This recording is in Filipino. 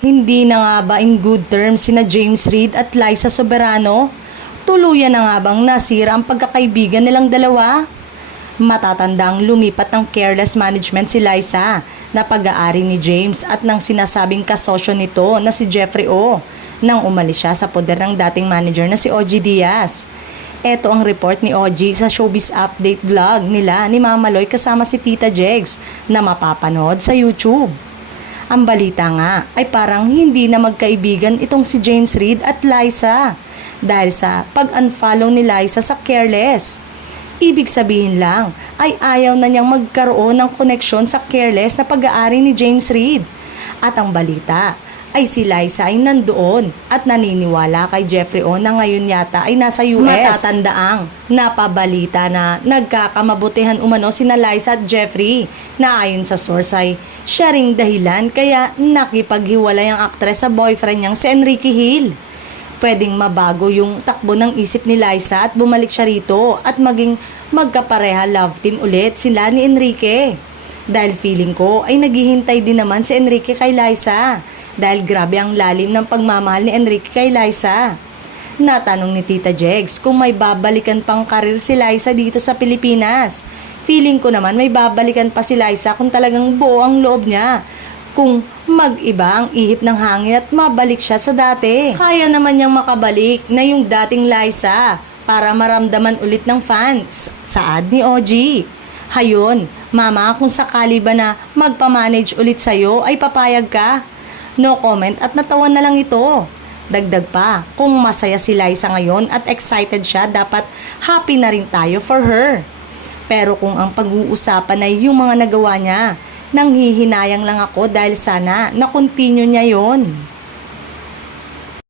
Hindi na nga ba in good terms sina James Reid at Liza Soberano? Tuluyan na nga bang nasira ang pagkakaibigan nilang dalawa? Matatandang lumipat ng careless management si Liza na pag-aari ni James at ng sinasabing kasosyo nito na si Jeffrey O nang umalis siya sa poder ng dating manager na si OG Diaz. Ito ang report ni OG sa Showbiz Update vlog nila ni Mama Loy kasama si Tita Jegs na mapapanood sa YouTube. Ang balita nga ay parang hindi na magkaibigan itong si James Reid at Liza dahil sa pag-unfollow ni Liza sa Careless. Ibig sabihin lang ay ayaw na niyang magkaroon ng koneksyon sa Careless na pag-aari ni James Reid. At ang balita ay si Liza ay nandoon at naniniwala kay Jeffrey O na ngayon yata ay nasa US. Matatandaang napabalita na nagkakamabutihan umano sina Liza at Jeffrey na ayon sa source ay siya ring dahilan kaya nakipaghiwalay ang aktres sa boyfriend niyang si Enrique Hill. Pwedeng mabago yung takbo ng isip ni Liza at bumalik siya rito at maging magkapareha love team ulit sila ni Enrique. Dahil feeling ko ay naghihintay din naman si Enrique kay Liza. Dahil grabe ang lalim ng pagmamahal ni Enrique kay Liza. Natanong ni Tita Jegs kung may babalikan pang karir si Liza dito sa Pilipinas. Feeling ko naman may babalikan pa si Liza kung talagang buo ang loob niya. Kung mag-iba ang ihip ng hangin at mabalik siya sa dati. Kaya naman niyang makabalik na yung dating Liza para maramdaman ulit ng fans. Saad ni OG. Hayon, mama, kung sakali ba na magpamanage ulit sa'yo ay papayag ka? No comment at natawa na lang ito. Dagdag pa, kung masaya si Liza ngayon at excited siya, dapat happy na rin tayo for her. Pero kung ang pag-uusapan ay yung mga nagawa niya, nanghihinayang lang ako dahil sana na-continue niya yon.